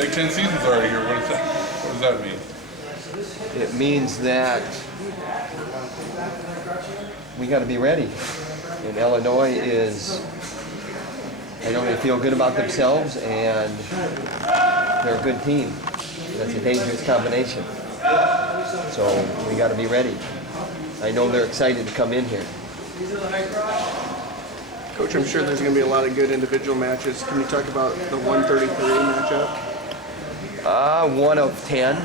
Big Ten season's already here. What does that mean? It means that we got to be ready. And Illinois is, I know they feel good about themselves, and they're a good team. That's a dangerous combination. So we got to be ready. I know they're excited to come in here. Coach, I'm sure there's going to be a lot of good individual matches. Can you talk about the 133 matchup? 1 of 10,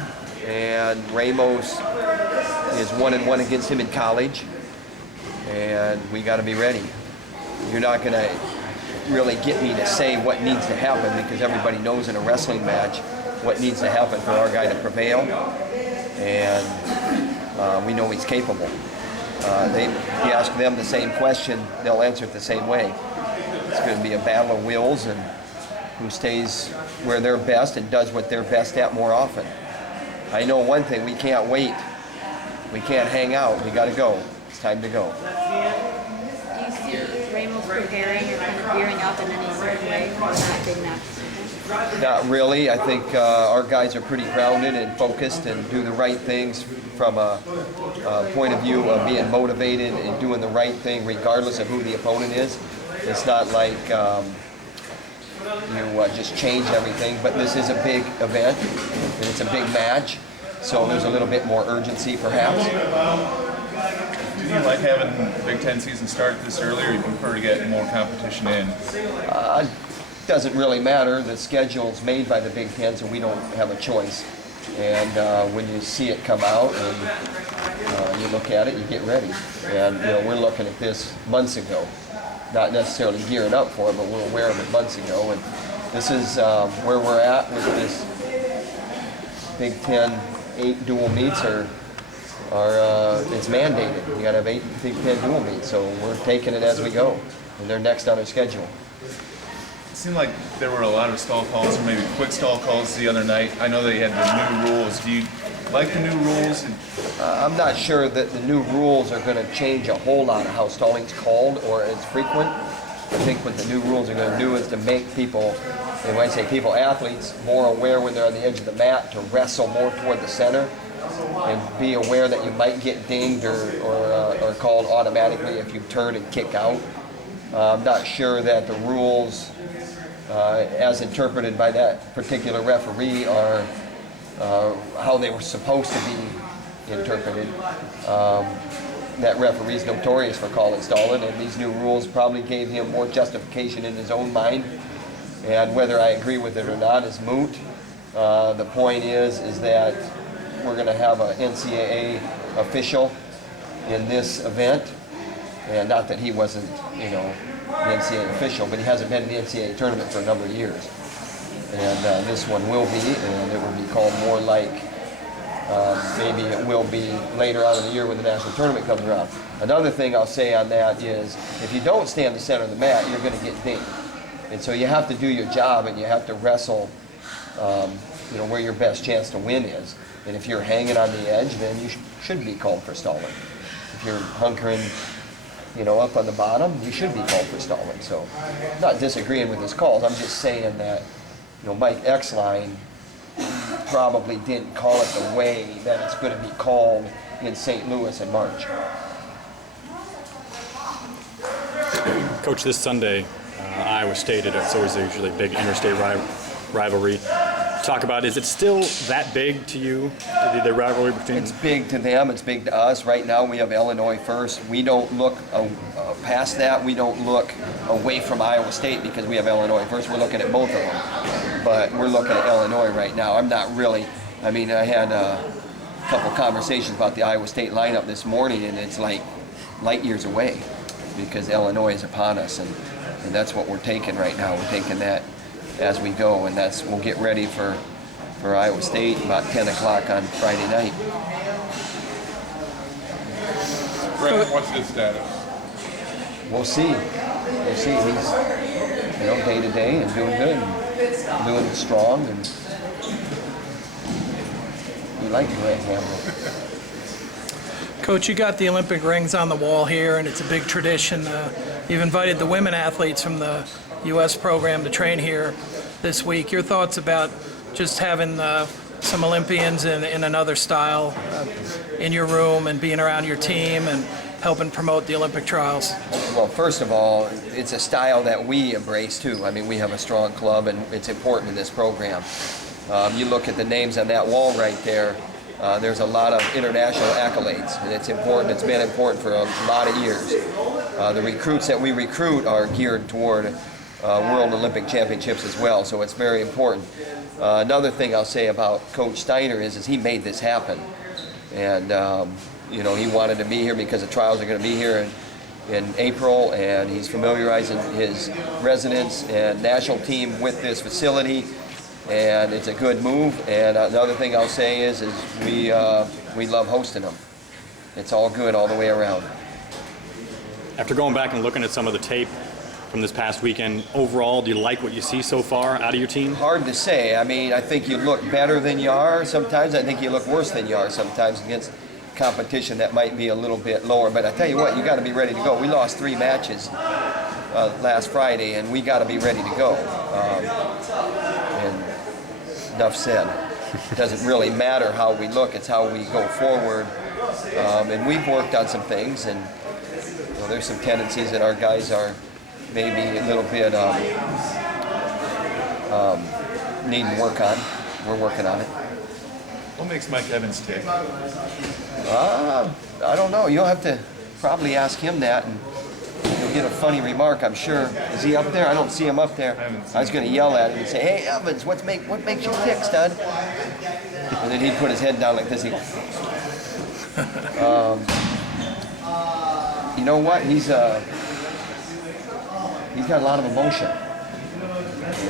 and Ramos is 1-1 against him in college, and we got to be ready. You're not going to really get me to say what needs to happen, because everybody knows in a wrestling match what needs to happen for our guy to prevail, and we know he's capable. You ask them the same question, they'll answer it the same way. It's going to be a battle of wills, and who stays where they're best and does what they're best at more often. I know one thing, we can't wait. We can't hang out, we got to go. It's time to go. Do you see Ramos preparing or kind of gearing up in any certain way for that big match? Not really. I think our guys are pretty grounded and focused and do the right things from a point of view of being motivated and doing the right thing regardless of who the opponent is. It's not like you just change everything, but this is a big event and it's a big match, so there's a little bit more urgency perhaps. Do you like having Big Ten season start this early, or you prefer to get more competition in? Doesn't really matter. The schedule's made by the Big Ten, so we don't have a choice. And when you see it come out and you look at it, you get ready. And we're looking at this months ago, not necessarily gearing up for it, but we're aware of it months ago. And this is where we're at with this Big Ten 8 dual meets. It's mandated. You got to have 8 Big Ten dual meets, so we're taking it as we go. And they're next on our schedule. It seemed like there were a lot of stall calls, or maybe quick stall calls the other night. I know they had the new rules. Do you like the new rules? I'm not sure that the new rules are going to change a whole lot of how stalling's called or as frequent. I think what the new rules are going to do is to make people, and when I say people, athletes, more aware when they're on the edge of the mat to wrestle more toward the center and be aware that you might get dinged or called automatically if you turn and kick out. I'm not sure that the rules as interpreted by that particular referee are how they were supposed to be interpreted. That referee's notorious for calling stalling, and these new rules probably gave him more justification in his own mind. And whether I agree with it or not is moot. The point is that we're going to have an NCAA official in this event, and not that he wasn't, the NCAA official, but he hasn't been in the NCAA tournament for a number of years. And this one will be, and it will be called more like, maybe it will be later on in the year when the national tournament comes around. Another thing I'll say on that is, if you don't stay on the center of the mat, you're going to get dinged. And so you have to do your job, and you have to wrestle, where your best chance to win is. And if you're hanging on the edge, then you should be called for stalling. If you're hunkering, up on the bottom, you should be called for stalling. So, I'm not disagreeing with his calls. I'm just saying that, Mike Exline probably didn't call it the way that it's going to be called in St. Louis in March. Coach, this Sunday, Iowa State, it's always usually a big interstate rivalry. Talk about, is it still that big to you, the rivalry between? It's big to them, it's big to us. Right now we have Illinois first. We don't look past that. We don't look away from Iowa State because we have Illinois first. We're looking at both of them. But we're looking at Illinois right now. I'm not really, I had a couple conversations about the Iowa State lineup this morning, and it's like light years away because Illinois is upon us, and that's what we're taking right now. We're taking that as we go, and we'll get ready for Iowa State about 10 o'clock on Friday night. Brandon, what's his status? We'll see. He's, day to day and doing good, and doing strong, and we like Grant Hamlin. Coach, you got the Olympic rings on the wall here, and it's a big tradition. You've invited the women athletes from the U.S. program to train here this week. Your thoughts about just having some Olympians in another style in your room and being around your team and helping promote the Olympic trials? Well, first of all, it's a style that we embrace too. I mean, we have a strong club, and it's important in this program. You look at the names on that wall right there, there's a lot of international accolades, and it's important. It's been important for a lot of years. The recruits that we recruit are geared toward World Olympic Championships as well, so it's very important. Another thing I'll say about Coach Steiner is he made this happen. And you know, he wanted to be here because the trials are going to be here in April, and he's familiarizing his residents and national team with this facility, and it's a good move. And another thing I'll say is we love hosting them. It's all good all the way around. After going back and looking at some of the tape from this past weekend, overall, do you like what you see so far out of your team? Hard to say. I mean, I think you look better than you are sometimes. I think you look worse than you are sometimes against competition that might be a little bit lower. But I tell you what, you got to be ready to go. We lost 3 matches last Friday, and we got to be ready to go. And enough said. It doesn't really matter how we look, it's how we go forward. And we've worked on some things, and you know, there's some tendencies that our guys are maybe a little bit needing work on. We're working on it. What makes Mike Evans tick? I don't know. You'll have to probably ask him that, and you'll get a funny remark, I'm sure. Is he up there? I don't see him up there. I was going to yell at him and say, "Hey, Evans, what makes you tick, stud?" And then he'd put his head down like this. He'd go, you know what? He's got a lot of emotion,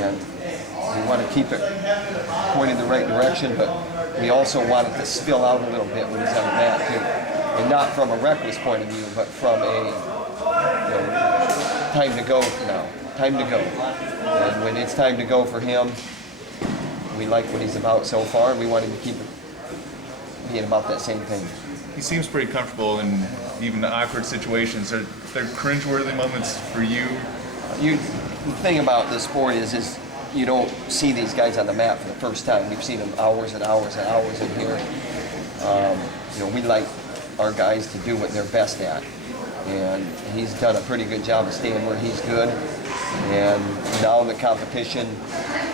and we want to keep it pointing the right direction, but we also want it to spill out a little bit when he's on the mat too, and not from a reckless point of view, but from a time to go now, time to go. And when it's time to go for him, we like what he's about so far, and we want him to keep it being about that same thing. He seems pretty comfortable in even awkward situations. Are there cringeworthy moments for you? The thing about this sport is you don't see these guys on the mat for the first time. We've seen them hours and hours and hours in here. You know, we like our guys to do what they're best at, and he's done a pretty good job of staying where he's good. And now the competition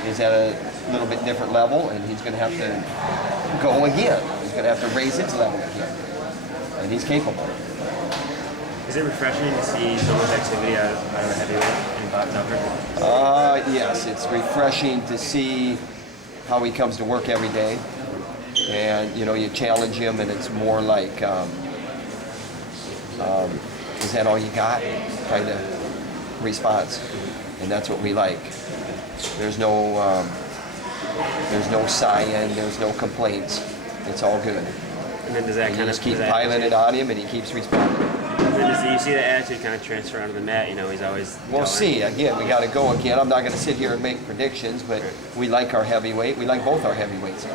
is at a little bit different level, and he's going to have to go again. He's going to have to raise his level again, and he's capable. Is it refreshing to see so much activity out of the heavyweight in Bob Tucker? Yes, it's refreshing to see how he comes to work every day. And, you know, you challenge him, and it's more like, is that all you got? Kind of response. And that's what we like. There's no sighing, there's no complaints. It's all good. And then does that And kind you of just keep piling it on him, and he keeps responding. Do you see the attitude kind of transfer onto the mat? You know, he's always. We'll see. Again, we got to go again. I'm not going to sit here and make predictions, but we like our heavyweight. We like both our heavyweights.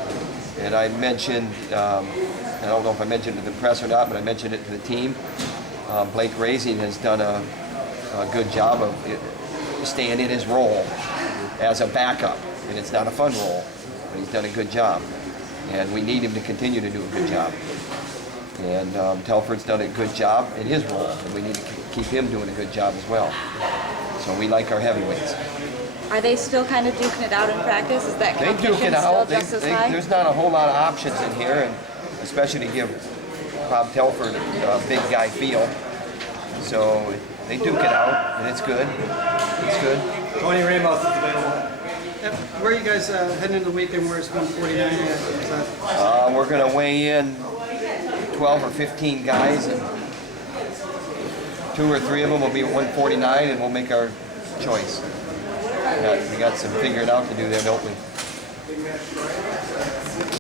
And I mentioned, I don't know if I mentioned it to the press or not, but I mentioned it to the team. Blake Raising has done a good job of staying in his role as a backup, and it's not a fun role, but he's done a good job. And we need him to continue to do a good job. And Telford's done a good job in his role, and we need to keep him doing a good job as well. So we like our heavyweights. Are they still kind of duking it out in practice? Is that They competition duke it still out. just as high? There's not a whole lot of options in here, and especially to give Bob Telford a big guy feel. So they duke it out, and it's good. It's good. Tony Ramos is available. Where are you guys heading into the weekend where it's 149? We're going to weigh in 12 or 15 guys, and 2 or 3 of them will be at 149, and we'll make our choice. We got some figuring out to do there, don't we?